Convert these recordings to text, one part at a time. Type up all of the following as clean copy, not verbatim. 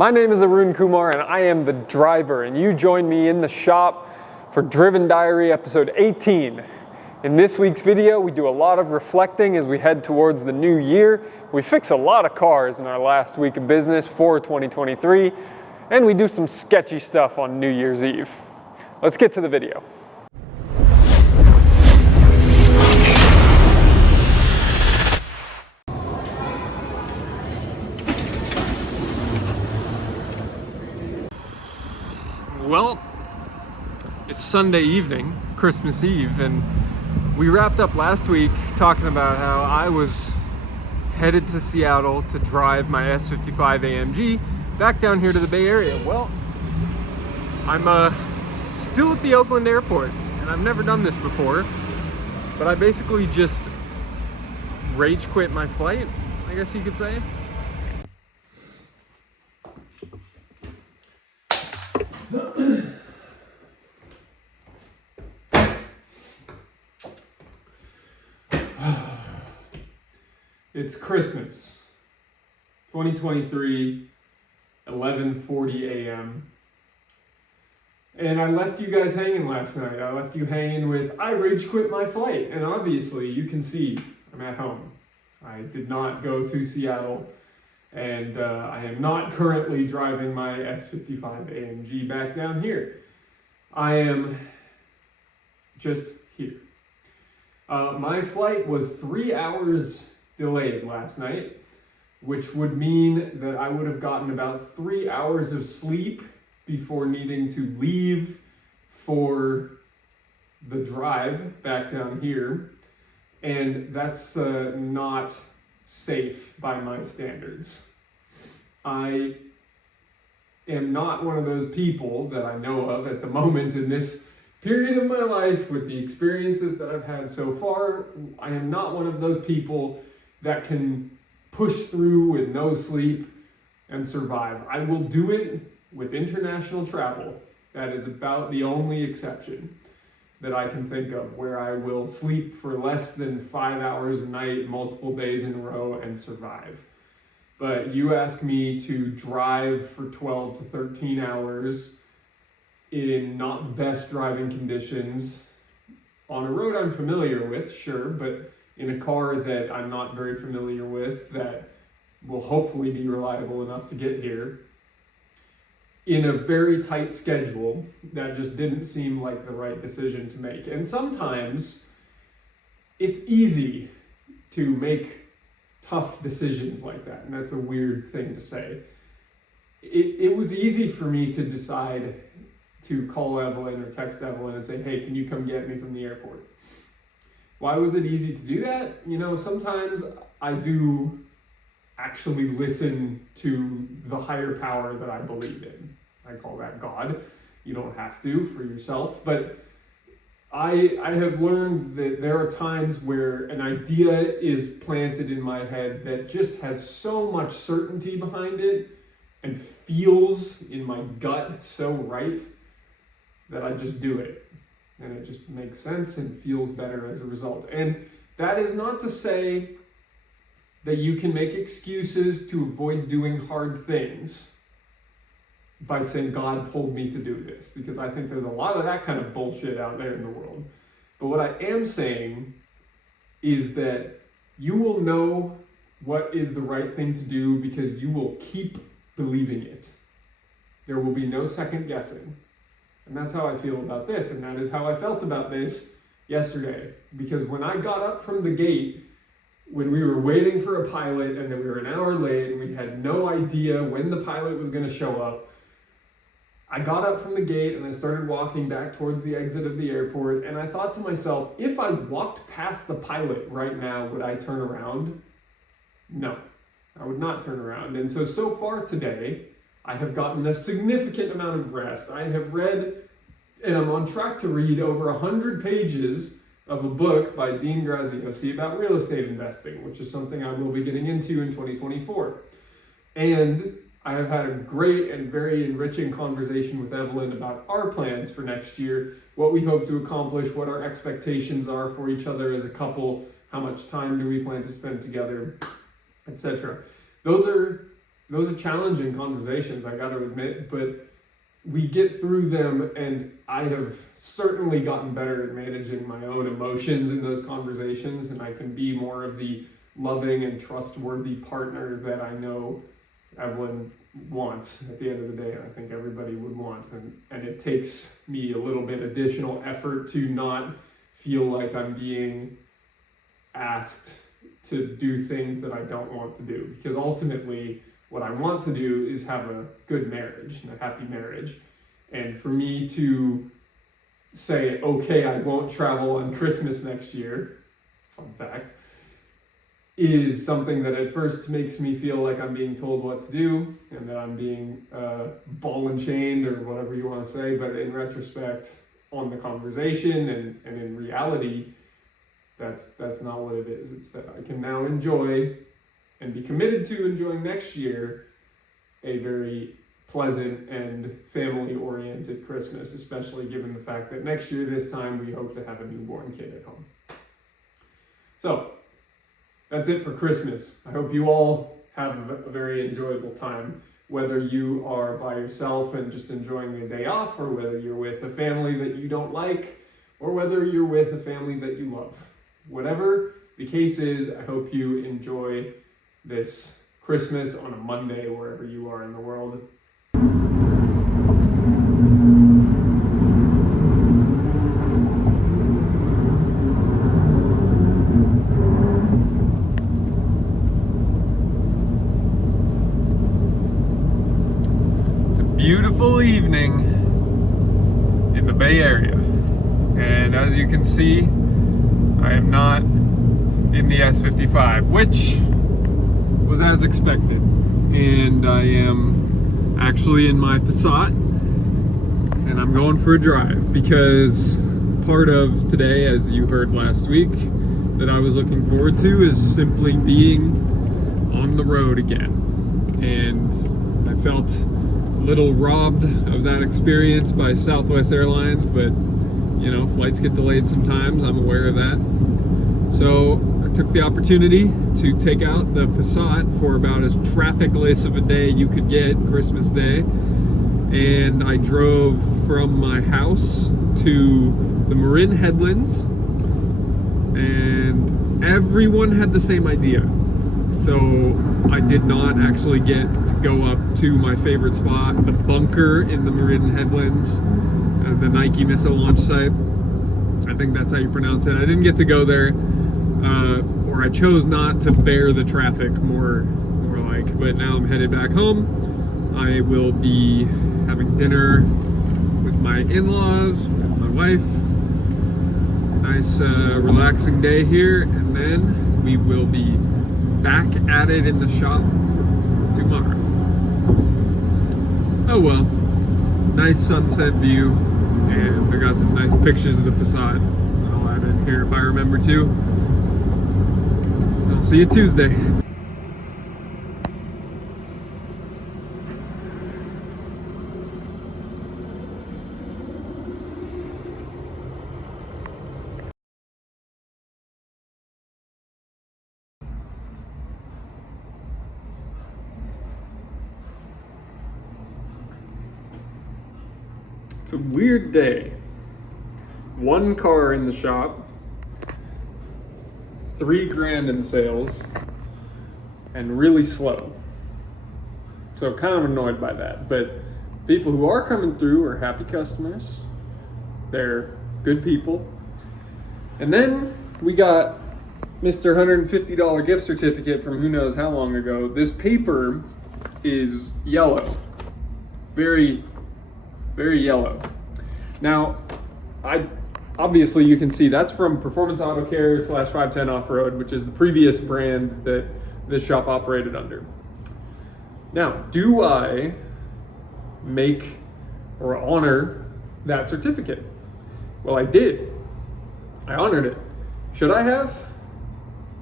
My name is Arun Kumar and I am the driver, and you join me in the shop for Driven Diary episode 18. In this week's video, we do a lot of reflecting as we head towards the new year. We fix a lot of cars in our last week of business for 2023, and we do some sketchy stuff on New Year's Eve. Let's get to the video. Well, it's Sunday evening, Christmas Eve, and we wrapped up last week talking about how I was headed to Seattle to drive my S55 AMG back down here to the Bay Area. Well, I'm still at the Oakland airport, and I've never done this before, but I basically just rage quit my flight, I guess you could say. It's Christmas, 2023, 11:40 a.m. And I left you guys hanging last night. I left you hanging with, I rage quit my flight. And obviously you can see I'm at home. I did not go to Seattle, and I am not currently driving my S55 AMG back down here. I am just here. My flight was 3 hours delayed last night, which would mean that I would have gotten about 3 hours of sleep before needing to leave for the drive back down here, and that's not safe by my standards. I am not one of those people that I know of at the moment in this period of my life with the experiences that I've had so far. I am not one of those people that can push through with no sleep and survive. I will do it with international travel. That is about the only exception that I can think of where I will sleep for less than 5 hours a night, multiple days in a row, and survive. But you ask me to drive for 12 to 13 hours in not the best driving conditions on a road I'm familiar with, sure, but in a car that I'm not very familiar with that will hopefully be reliable enough to get here, in a very tight schedule, that just didn't seem like the right decision to make. And sometimes it's easy to make tough decisions like that, and that's a weird thing to say. It was easy for me to decide to call Evelyn or text Evelyn and say, hey, can you come get me from the airport? Why was it easy to do that? You know, sometimes I do actually listen to the higher power that I believe in. I call that God. You don't have to for yourself, but I have learned that there are times where an idea is planted in my head that just has so much certainty behind it and feels in my gut so right that I just do it. And it just makes sense and feels better as a result. And that is not to say that you can make excuses to avoid doing hard things by saying, God told me to do this, because I think there's a lot of that kind of bullshit out there in the world. But what I am saying is that you will know what is the right thing to do because you will keep believing it. There will be no second guessing. And that's how I feel about this, and that is how I felt about this yesterday. Because when I got up from the gate, when we were waiting for a pilot and then we were an hour late and we had no idea when the pilot was going to show up, I got up from the gate and I started walking back towards the exit of the airport, and I thought to myself, if I walked past the pilot right now, would I turn around? No, I would not turn around. And so far today, I have gotten a significant amount of rest. I have read, and I'm on track to read, over 100 pages of a book by Dean Graziosi about real estate investing, which is something I will be getting into in 2024. And I have had a great and very enriching conversation with Evelyn about our plans for next year, what we hope to accomplish, what our expectations are for each other as a couple, how much time do we plan to spend together, etc. Those are those are challenging conversations, I gotta admit, but we get through them, and I have certainly gotten better at managing my own emotions in those conversations, and I can be more of the loving and trustworthy partner that I know Evelyn wants at the end of the day, and I think everybody would want. And it takes me a little bit additional effort to not feel like I'm being asked to do things that I don't want to do, because ultimately what I want to do is have a good marriage and a happy marriage. And for me to say, okay, I won't travel on Christmas next year, fun fact, is something that at first makes me feel like I'm being told what to do and that I'm being ball and chained or whatever you want to say. But in retrospect, on the conversation and in reality, that's not what it is. It's that I can now enjoy and be committed to enjoying next year a very pleasant and family-oriented Christmas, especially given the fact that next year this time we hope to have a newborn kid at home. So that's it for Christmas. I hope you all have a very enjoyable time, whether you are by yourself and just enjoying the day off, or whether you're with a family that you don't like, or whether you're with a family that you love. Whatever the case is, I hope you enjoy this Christmas on a Monday wherever you are in the world. It's a beautiful evening in the Bay Area, and as you can see, I am not in the S55, which was as expected, and I am actually in my Passat, and I'm going for a drive because part of today, as you heard last week, that I was looking forward to is simply being on the road again, and I felt a little robbed of that experience by Southwest Airlines, but you know, flights get delayed sometimes, I'm aware of that. So I took the opportunity to take out the Passat for about as traffic-less of a day you could get, Christmas Day, and I drove from my house to the Marin Headlands, and everyone had the same idea. So I did not actually get to go up to my favorite spot, the bunker in the Marin Headlands, the Nike missile launch site. I think that's how you pronounce it. I didn't get to go there, or I chose not to bear the traffic, more like. But now I'm headed back home. I will be having dinner with my in-laws, with my wife. Nice, relaxing day here, and then we will be back at it in the shop tomorrow. Oh well, nice sunset view, and I got some nice pictures of the Passat I'll add in here if I remember to. I'll see you Tuesday. It's a weird day. One car in the shop, $3,000 in sales, and really slow. So kind of annoyed by that. But people who are coming through are happy customers. They're good people. And then we got Mr. $150 gift certificate from who knows how long ago. This paper is yellow. Very, very yellow. Now, obviously you can see that's from Performance Auto Care / 510 Off-Road, which is the previous brand that this shop operated under. Now, do I make or honor that certificate? Well, I did. I honored it. Should I have?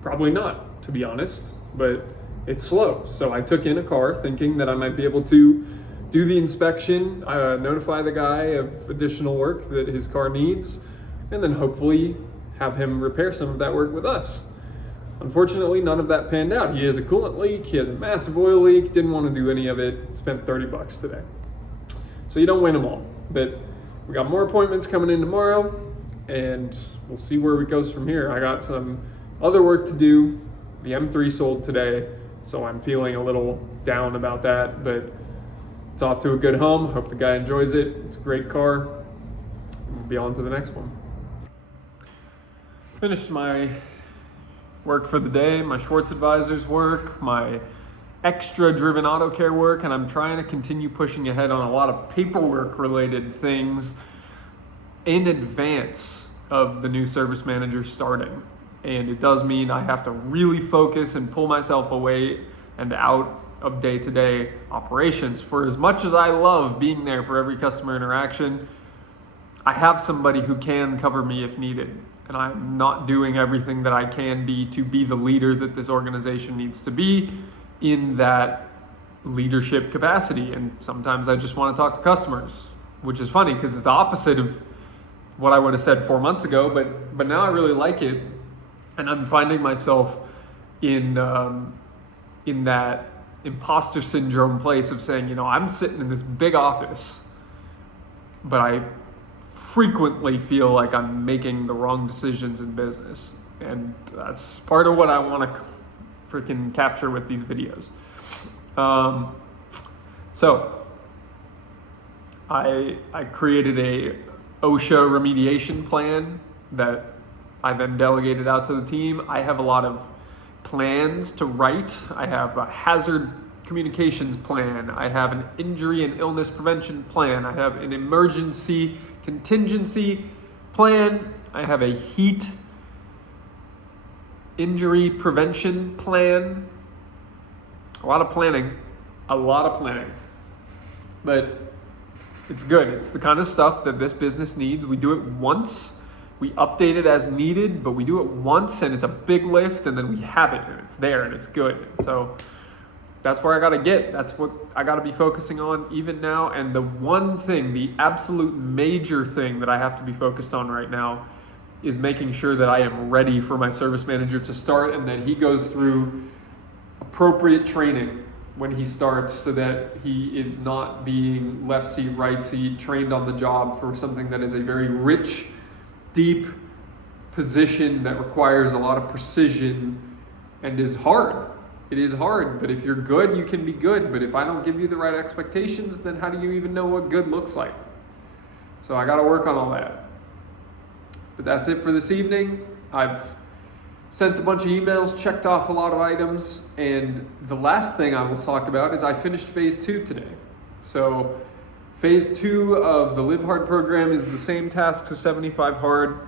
Probably not, to be honest, but it's slow. So I took in a car thinking that I might be able to do the inspection, notify the guy of additional work that his car needs, and then hopefully have him repair some of that work with us. Unfortunately, none of that panned out. He has a coolant leak, he has a massive oil leak, didn't want to do any of it, spent 30 bucks today. So you don't win them all, but we got more appointments coming in tomorrow, and we'll see where it goes from here. I got some other work to do. The M3 sold today, so I'm feeling a little down about that, but it's off to a good home. Hope the guy enjoys it. It's a great car. We'll be on to the next one. Finished my work for the day, my Schwartz Advisors work, my extra driven auto care work, and I'm trying to continue pushing ahead on a lot of paperwork related things in advance of the new service manager starting. And it does mean I have to really focus and pull myself away and out of day-to-day operations. For as much as I love being there for every customer interaction, I have somebody who can cover me if needed. And I'm not doing everything that I can be to be the leader that this organization needs to be in that leadership capacity. And sometimes I just want to talk to customers, which is funny because it's the opposite of what I would have said 4 months ago, but now I really like it. And I'm finding myself in that imposter syndrome place of saying, you know, I'm sitting in this big office, but I frequently feel like I'm making the wrong decisions in business. And that's part of what I want to freaking capture with these videos. So I created a OSHA remediation plan that I then delegated out to the team. I have a lot of plans to write. I have a hazard communications plan. I have an injury and illness prevention plan. I have an emergency contingency plan. I have a heat injury prevention plan. A lot of planning. But it's good. It's the kind of stuff that this business needs. We do it once. We update it as needed, but we do it once and it's a big lift, and then we have it and it's there and it's good. So that's where I gotta get. That's what I gotta be focusing on even now. And the one thing, the absolute major thing that I have to be focused on right now is making sure that I am ready for my service manager to start and that he goes through appropriate training when he starts so that he is not being left seat, right seat, trained on the job for something that is a very rich, deep position that requires a lot of precision and is hard. It is hard, but if you're good, you can be good. But if I don't give you the right expectations, then how do you even know what good looks like? So I got to work on all that. But that's it for this evening. I've sent a bunch of emails, checked off a lot of items, and the last thing I will talk about is I finished phase 2 today. So phase 2 of the Live Hard program is the same tasks as 75 Hard,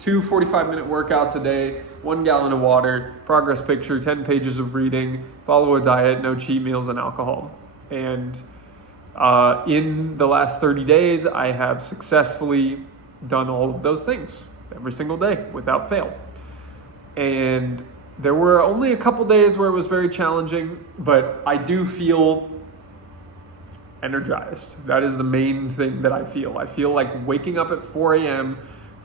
2 45-minute workouts a day, 1 gallon of water, progress picture, 10 pages of reading, follow a diet, no cheat meals and alcohol. And in the last 30 days, I have successfully done all of those things every single day without fail. And there were only a couple days where it was very challenging, but I do feel energized. That is the main thing that I feel. I feel like waking up at 4 a.m.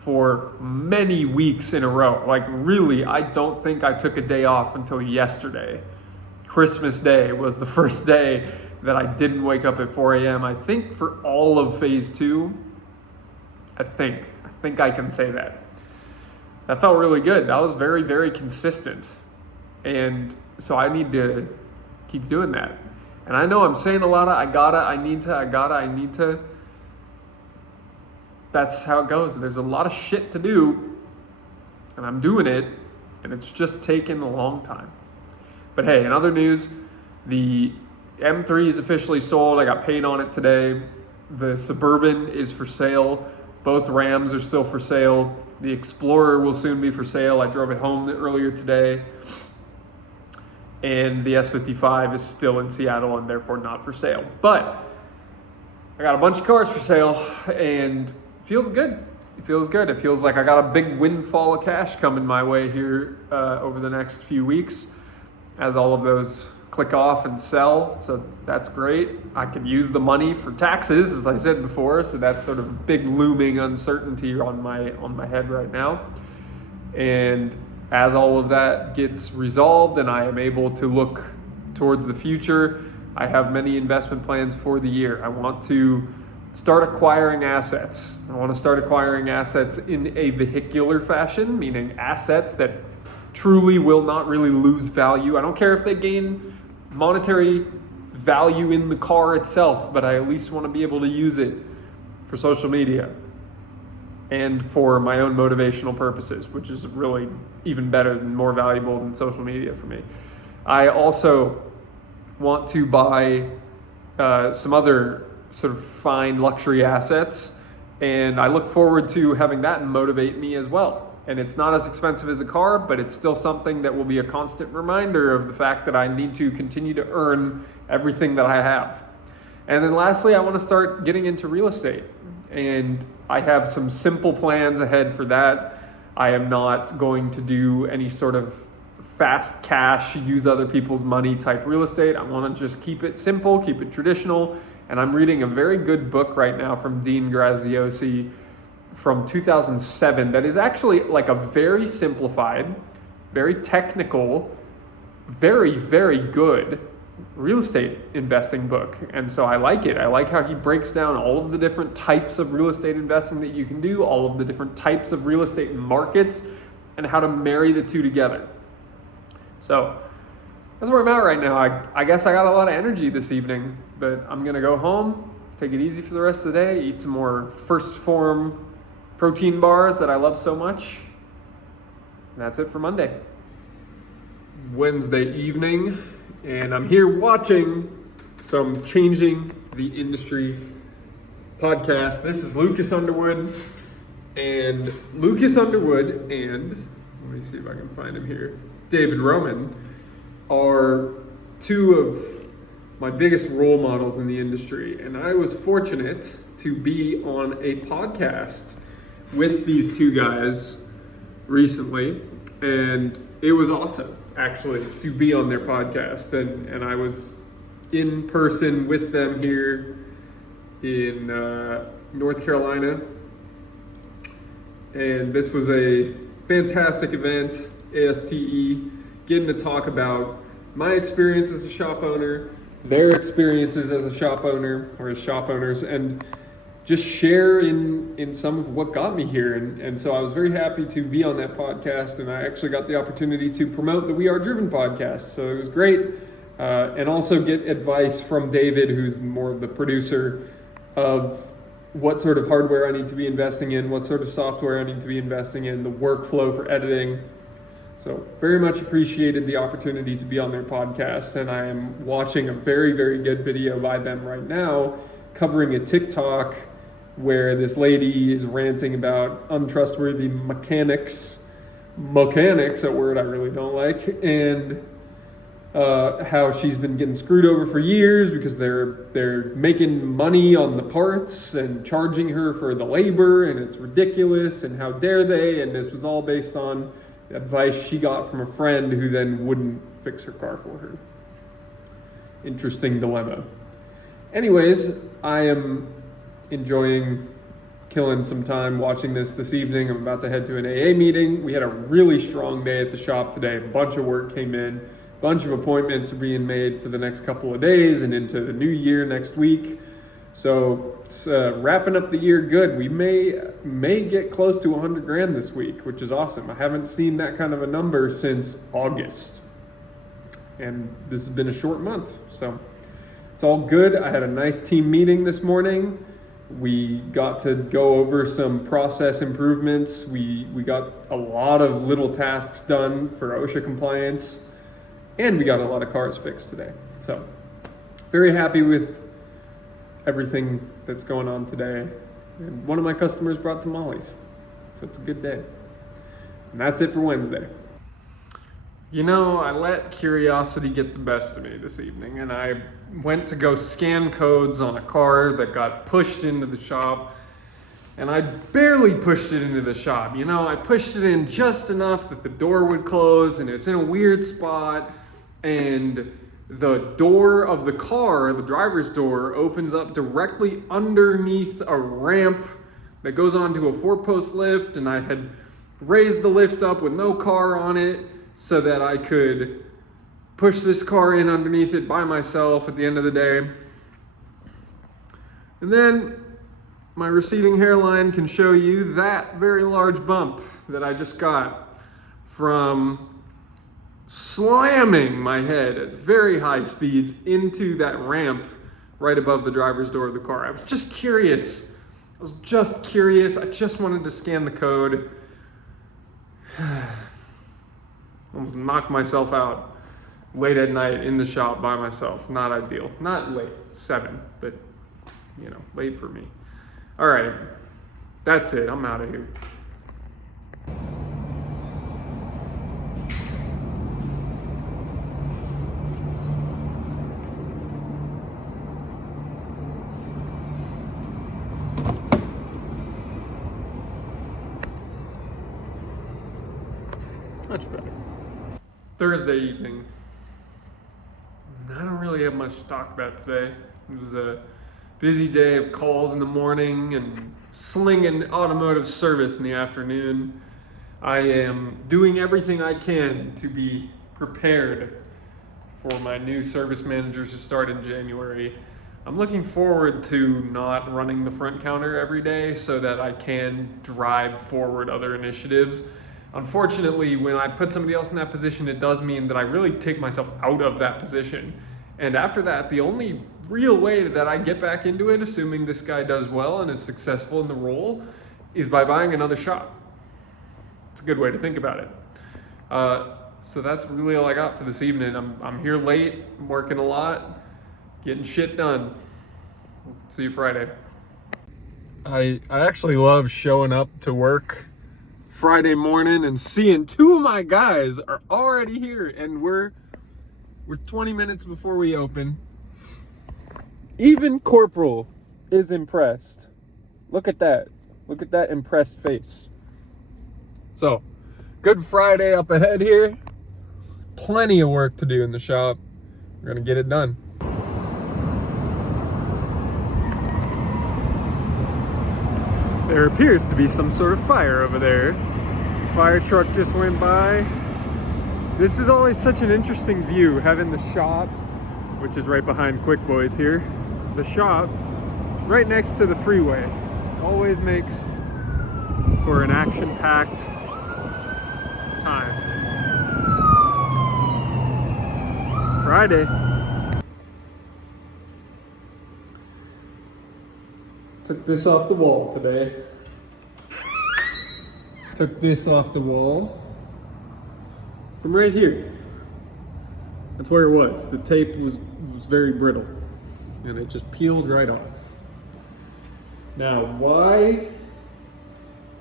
for many weeks in a row. Like really, I don't think I took a day off until yesterday. Christmas Day was the first day that I didn't wake up at 4 a.m. I think for all of phase 2, I think I can say that. That felt really good. That was very, very consistent. And so I need to keep doing that. And I know I'm saying a lot of I gotta, I need to. That's how it goes. There's a lot of shit to do, and I'm doing it, and it's just taking a long time. But hey, in other news, the M3 is officially sold. I got paid on it today. The Suburban is for sale. Both Rams are still for sale. The Explorer will soon be for sale. I drove it home earlier today. And the S55 is still in Seattle and therefore not for sale. But I got a bunch of cars for sale and it feels good. It feels good. It feels like I got a big windfall of cash coming my way here over the next few weeks as all of those click off and sell. So that's great. I can use the money for taxes, as I said before. So that's sort of a big looming uncertainty on my head right now. And as all of that gets resolved and I am able to look towards the future, I have many investment plans for the year. I want to start acquiring assets. I want to start acquiring assets in a vehicular fashion, meaning assets that truly will not really lose value. I don't care if they gain monetary value in the car itself, but I at least want to be able to use it for social media and for my own motivational purposes, which is really even better and more valuable than social media for me. I also want to buy some other sort of fine luxury assets, and I look forward to having that motivate me as well. And it's not as expensive as a car, but it's still something that will be a constant reminder of the fact that I need to continue to earn everything that I have. And then lastly, I want to start getting into real estate, and I have some simple plans ahead for that. I am not going to do any sort of fast cash, use other people's money type real estate. I want to just keep it simple, keep it traditional. And I'm reading a very good book right now from Dean Graziosi from 2007 that is actually like a very simplified, very technical, very, very good real estate investing book. And so I like it. I like how he breaks down all of the different types of real estate investing that you can do, all of the different types of real estate markets, and how to marry the two together. So that's where I'm at right now. I guess I got a lot of energy this evening, but I'm going to go home, take it easy for the rest of the day, eat some more First Form protein bars that I love so much. And that's it for Monday. Wednesday evening, and I'm here watching some Changing the Industry podcast. This is Lucas Underwood, and let me see if I can find him here, David Roman, are two of my biggest role models in the industry. And I was fortunate to be on a podcast with these two guys recently, and it was awesome actually to be on their podcast. And I was in person with them here in North Carolina, and this was a fantastic event, ASTE, getting to talk about my experience as a shop owner, their experiences as a shop owner or as shop owners, and just share in some of what got me here. And so I was very happy to be on that podcast, and I actually got the opportunity to promote the We Are Driven podcast. So it was great. And also get advice from David, who's more of the producer, of what sort of hardware I need to be investing in, what sort of software I need to be investing in, the workflow for editing. So very much appreciated the opportunity to be on their podcast, and I am watching a very, very good video by them right now covering a TikTok where this lady is ranting about untrustworthy mechanics, a word I really don't like, and how she's been getting screwed over for years because they're making money on the parts and charging her for the labor, and it's ridiculous, and how dare they, and this was all based on advice she got from a friend who then wouldn't fix her car for her. Interesting dilemma. Anyways, I am enjoying killing some time watching this evening. I'm about to head to an AA meeting. We had a really strong day at the shop today. A bunch of work came in. A bunch of appointments are being made for the next couple of days and into the new year next week. So it's wrapping up the year good. We may get close to 100 grand this week, which is awesome. I haven't seen that kind of a number since August. And this has been a short month, so it's all good. I had a nice team meeting this morning. We got to go over some process improvements. We got a lot of little tasks done for OSHA compliance, and we got a lot of cars fixed today. So very happy with everything that's going on today. And one of my customers brought tamales, so it's a good day. And that's it for Wednesday. You know, I let curiosity get the best of me this evening, and I went to go scan codes on a car that got pushed into the shop, and I barely pushed it into the shop. You know, I pushed it in just enough that the door would close, and it's in a weird spot, and the door of the car, the driver's door, opens up directly underneath a ramp that goes onto a 4-post lift, and I had raised the lift up with no car on it so that I could push this car in underneath it by myself at the end of the day. And then my receding hairline can show you that very large bump that I just got from slamming my head at very high speeds into that ramp right above the driver's door of the car. I was just curious. I just wanted to scan the code. Almost knocked myself out late at night in the shop by myself. Not ideal. Not late, 7, but you know, late for me. All right, that's it. I'm out of here. Much better. Thursday evening. I don't really have much to talk about today. It was a busy day of calls in the morning and slinging automotive service in the afternoon. I am doing everything I can to be prepared for my new service managers to start in January. I'm looking forward to not running the front counter every day so that I can drive forward other initiatives. Unfortunately, when I put somebody else in that position, it does mean that I really take myself out of that position. And after that, the only real way that I get back into it, assuming this guy does well and is successful in the role, is by buying another shop. It's a good way to think about it. So that's really all I got for this evening. I'm here late, I'm working a lot, getting shit done. See you Friday. I actually love showing up to work Friday morning and seeing 2 of my guys are already here, and we're 20 minutes before we open. Even Corporal is impressed. Look at that. Look at that impressed face. So, good Friday up ahead here. Plenty of work to do in the shop. We're gonna get it done. There appears to be some sort of fire over there. Fire truck just went by. This is always such an interesting view, having the shop, which is right behind Quick Boys here, the shop right next to the freeway. Always makes for an action-packed time. Friday. Took this off the wall today. Took this off the wall from right here. That's where it was. The tape was very brittle and it just peeled right off. Now, why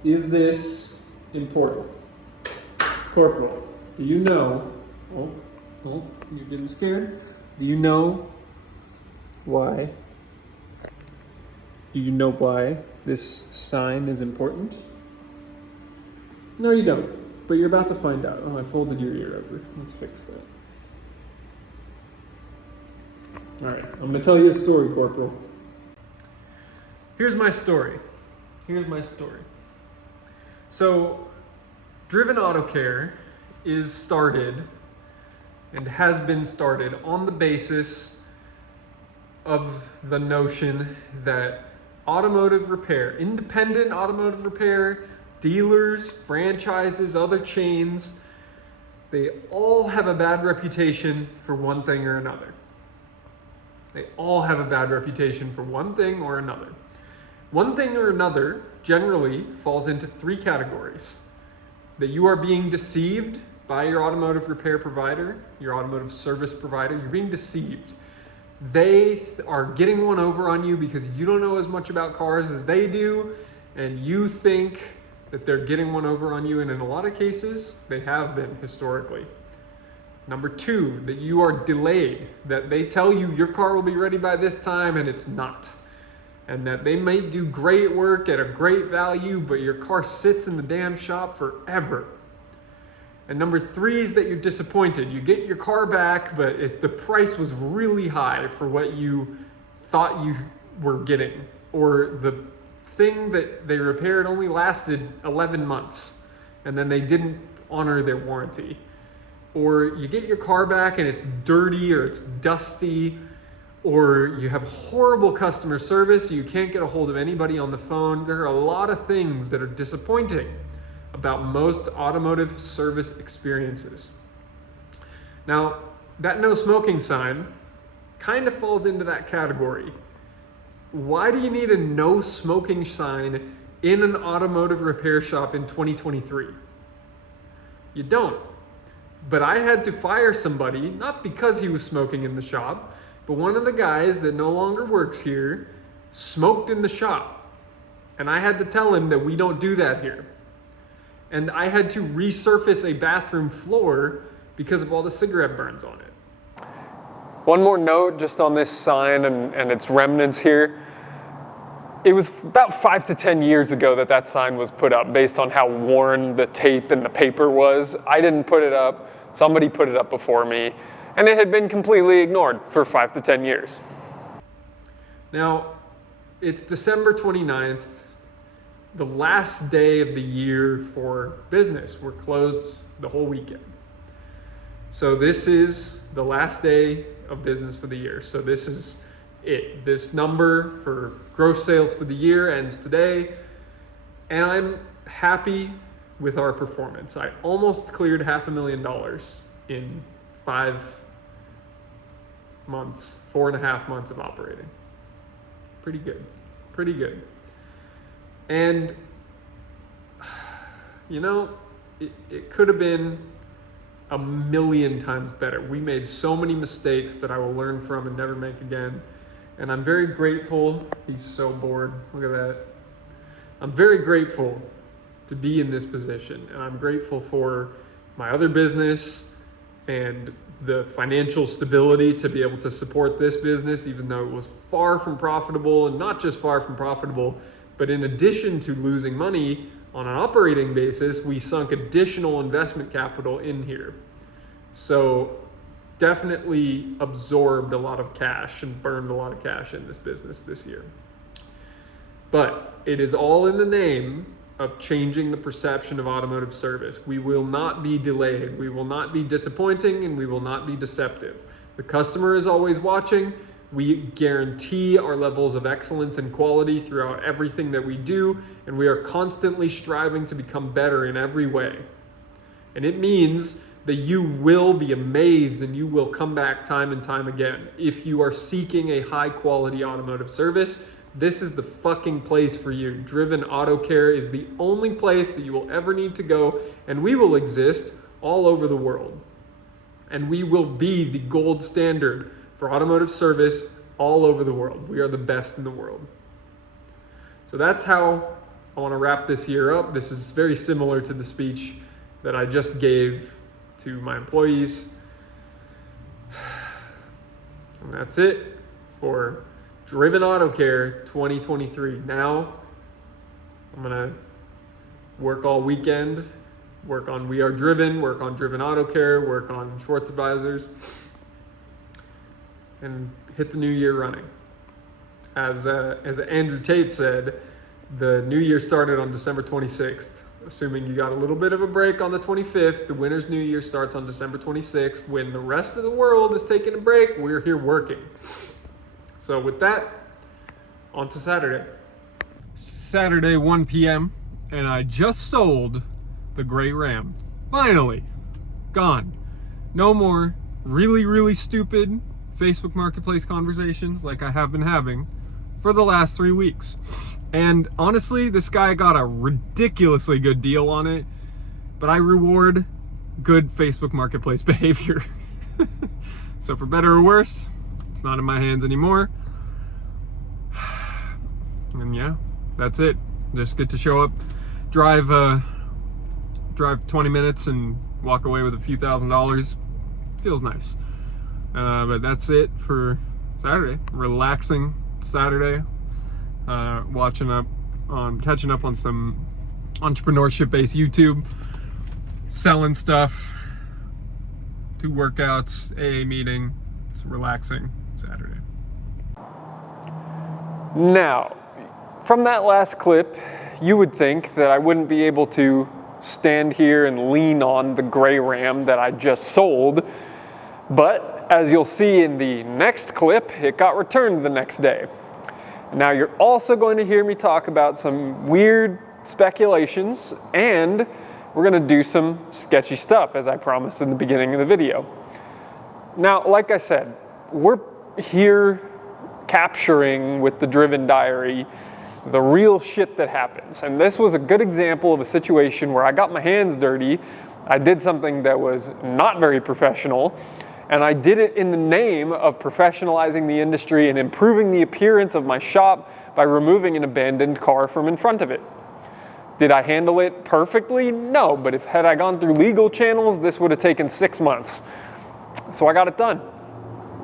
is this important? Corporal, do you know? Oh, you're getting scared. Do you know why? Do you know why this sign is important? No, you don't, but you're about to find out. Oh, I folded your ear over. Let's fix that. All right, I'm gonna tell you a story, Corporal. Here's my story. So, Driven Auto Care is started and has been started on the basis of the notion that automotive repair, independent automotive repair, dealers, franchises, other chains, they all have a bad reputation for one thing or another. They all have a bad reputation for one thing or another. One thing or another generally falls into 3 categories. That you are being deceived by your automotive repair provider, your automotive service provider. You're being deceived. They are getting one over on you because you don't know as much about cars as they do, and you think that they're getting one over on you, and in a lot of cases, they have been historically. Number 2, that you are delayed, that they tell you your car will be ready by this time and it's not. And that they may do great work at a great value, but your car sits in the damn shop forever. And number 3 is that you're disappointed. You get your car back, but the price was really high for what you thought you were getting. Or the thing that they repaired only lasted 11 months. and then they didn't honor their warranty. Or you get your car back and it's dirty or it's dusty, or you have horrible customer service, you can't get a hold of anybody on the phone. There are a lot of things that are disappointing about most automotive service experiences. Now, that no smoking sign kind of falls into that category. Why do you need a no smoking sign in an automotive repair shop in 2023? You don't. But I had to fire somebody, not because he was smoking in the shop, but one of the guys that no longer works here smoked in the shop. And I had to tell him that we don't do that here. And I had to resurface a bathroom floor because of all the cigarette burns on it. One more note just on this sign and its remnants here. It was about 5 to 10 years ago that sign was put up based on how worn the tape and the paper was. I didn't put it up. Somebody put it up before me, and it had been completely ignored for 5 to 10 years. Now, it's December 29th, the last day of the year for business. We're closed the whole weekend. So this is the last day of business for the year. So this is it. This number for gross sales for the year ends today, and I'm happy with our performance. I almost cleared $500,000 in 5 months, 4.5 months of operating. Pretty good. And, you know, it could have been a million times better. We made so many mistakes that I will learn from and never make again. And I'm very grateful. He's so bored. Look at that. I'm very grateful to be in this position. And I'm grateful for my other business and the financial stability to be able to support this business, even though it was far from profitable, and not just far from profitable, but in addition to losing money on an operating basis, we sunk additional investment capital in here. So definitely absorbed a lot of cash and burned a lot of cash in this business this year. But it is all in the name of changing the perception of automotive service. We will not be delayed. We will not be disappointing, and we will not be deceptive. The customer is always watching. We guarantee our levels of excellence and quality throughout everything that we do, and we are constantly striving to become better in every way. And it means that you will be amazed and you will come back time and time again. If you are seeking a high quality automotive service, this is the fucking place for you. Driven Auto Care is the only place that you will ever need to go, and we will exist all over the world. And we will be the gold standard for automotive service all over the world. We are the best in the world. So that's how I want to wrap this year up. This is very similar to the speech that I just gave to my employees. And that's it for Driven Auto Care 2023. Now, I'm gonna work all weekend, work on We Are Driven, work on Driven Auto Care, work on Schwartz Advisors, and hit the new year running. As Andrew Tate said, the new year started on December 26th. Assuming you got a little bit of a break on the 25th, the winter's new year starts on December 26th. When the rest of the world is taking a break, we're here working. So with that, on to Saturday. Saturday, 1 p.m., and I just sold the gray Ram. Finally, gone. No more really, really stupid Facebook Marketplace conversations like I have been having for the last 3 weeks. And honestly, this guy got a ridiculously good deal on it, but I reward good Facebook Marketplace behavior. So for better or worse, it's not in my hands anymore. And yeah, that's it. Just get to show up, drive 20 minutes and walk away with a few $1,000s. Feels nice. But that's it for Saturday. Relaxing Saturday. Catching up on some entrepreneurship-based YouTube, selling stuff, 2 workouts, AA meeting. It's relaxing Saturday. Now, from that last clip, you would think that I wouldn't be able to stand here and lean on the gray Ram that I just sold. But as you'll see in the next clip, it got returned the next day. Now you're also going to hear me talk about some weird speculations, and we're going to do some sketchy stuff, as I promised in the beginning of the video. Now, like I said, we're here capturing with the Driven Diary the real shit that happens. And this was a good example of a situation where I got my hands dirty. I did something that was not very professional, and I did it in the name of professionalizing the industry and improving the appearance of my shop by removing an abandoned car from in front of it. Did I handle it perfectly? No, but had I gone through legal channels, this would have taken 6 months. So I got it done.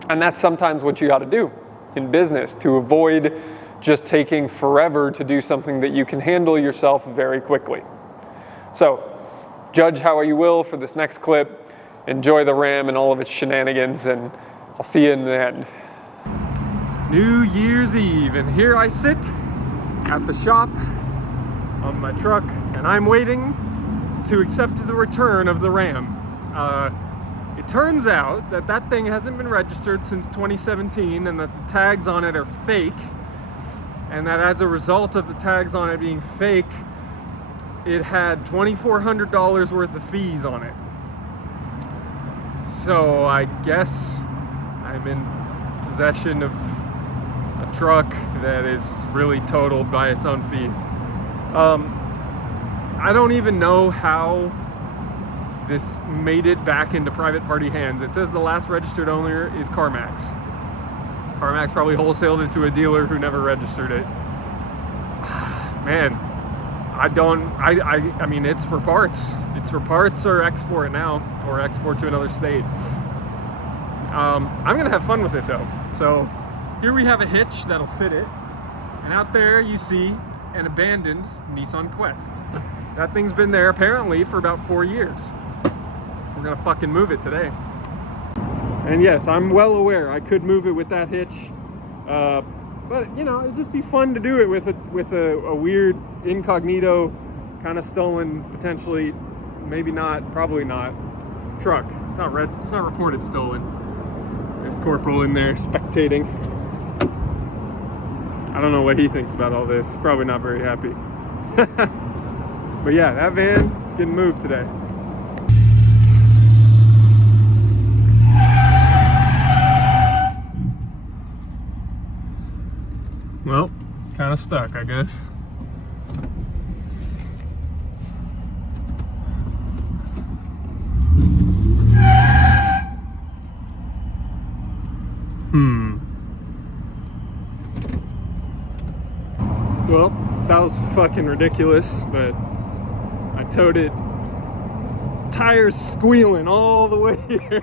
And that's sometimes what you got to do in business to avoid just taking forever to do something that you can handle yourself very quickly. So, judge how you will for this next clip. Enjoy the Ram and all of its shenanigans, and I'll see you in the end. New Year's Eve, and here I sit at the shop on my truck, and I'm waiting to accept the return of the Ram. It turns out that that thing hasn't been registered since 2017, and that the tags on it are fake, and that as a result of the tags on it being fake, it had $2,400 worth of fees on it. So I guess I'm in possession of a truck that is really totaled by its own fees. I don't even know how this made it back into private party hands. It says the last registered owner is CarMax. CarMax probably wholesaled it to a dealer who never registered it. Man, I mean, it's for parts. It's for parts or export now, or export to another state. I'm gonna have fun with it though. So here we have a hitch that'll fit it. And out there you see an abandoned Nissan Quest. That thing's been there apparently for about 4 years. We're gonna fucking move it today. And yes, I'm well aware I could move it with that hitch. But you know, it'd just be fun to do it with a weird incognito, kind of stolen, potentially, maybe not, probably not, truck. It's not reported stolen. There's Corporal in there spectating. I don't know what he thinks about all this. Probably not very happy. But yeah, that van is getting moved today. Well, kind of stuck, I guess. Well, that was fucking ridiculous, but I towed it, tires squealing all the way here.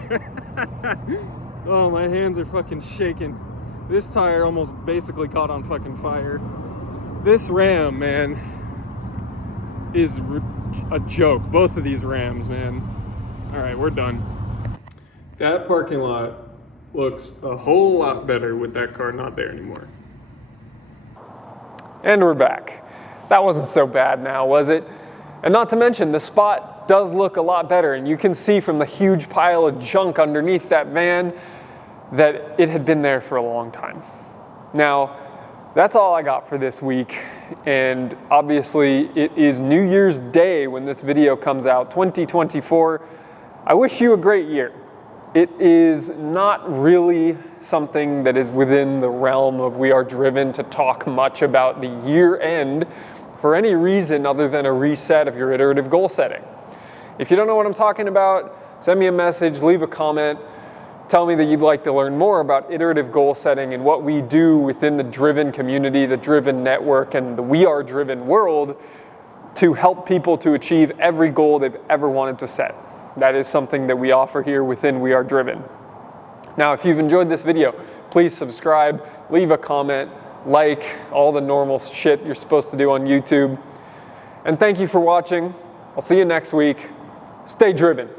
Oh, my hands are fucking shaking. This tire almost basically caught on fucking fire. This Ram, man, is a joke. Both of these Rams, man. All right, we're done. That parking lot looks a whole lot better with that car not there anymore. And we're back. That wasn't so bad now, was it? And not to mention, the spot does look a lot better, and you can see from the huge pile of junk underneath that van that it had been there for a long time. Now, that's all I got for this week, and obviously it is New Year's Day when this video comes out, 2024. I wish you a great year. It is not really something that is within the realm of We Are Driven to talk much about the year end for any reason other than a reset of your iterative goal setting. If you don't know what I'm talking about, send me a message, leave a comment, tell me that you'd like to learn more about iterative goal setting and what we do within the Driven community, the Driven network, and the We Are Driven world to help people to achieve every goal they've ever wanted to set. That is something that we offer here within We Are Driven. Now, if you've enjoyed this video, please subscribe, leave a comment, like, all the normal shit you're supposed to do on YouTube. And thank you for watching. I'll see you next week. Stay driven.